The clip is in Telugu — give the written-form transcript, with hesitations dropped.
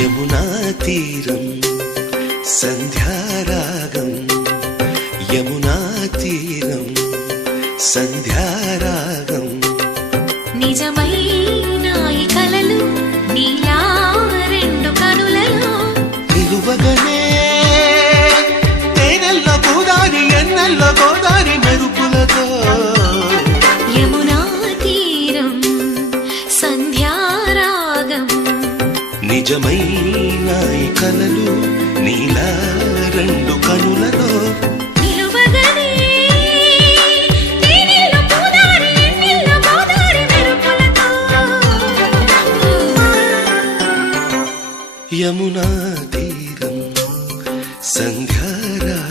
యమునా తీరం సంధ్యారాగం యమునా తీరం సంధ్యారాగం నిజమైన ఈ కలలు నీలా రెండు కనులలో నిలువగనే తేనెల్లో గోదారి ఎన్నెల్లో గోదారి మెరుపులతో యమునా తీరం సంధ్యారాగం నిజమైన ఈ కలలు నీలా రెండు కనులలో నిలువగనే తేనెల్లో గోదారి ఎన్నెల్లో గోదారి మెరుపులతో యమునా తీరం సంధ్యారాగం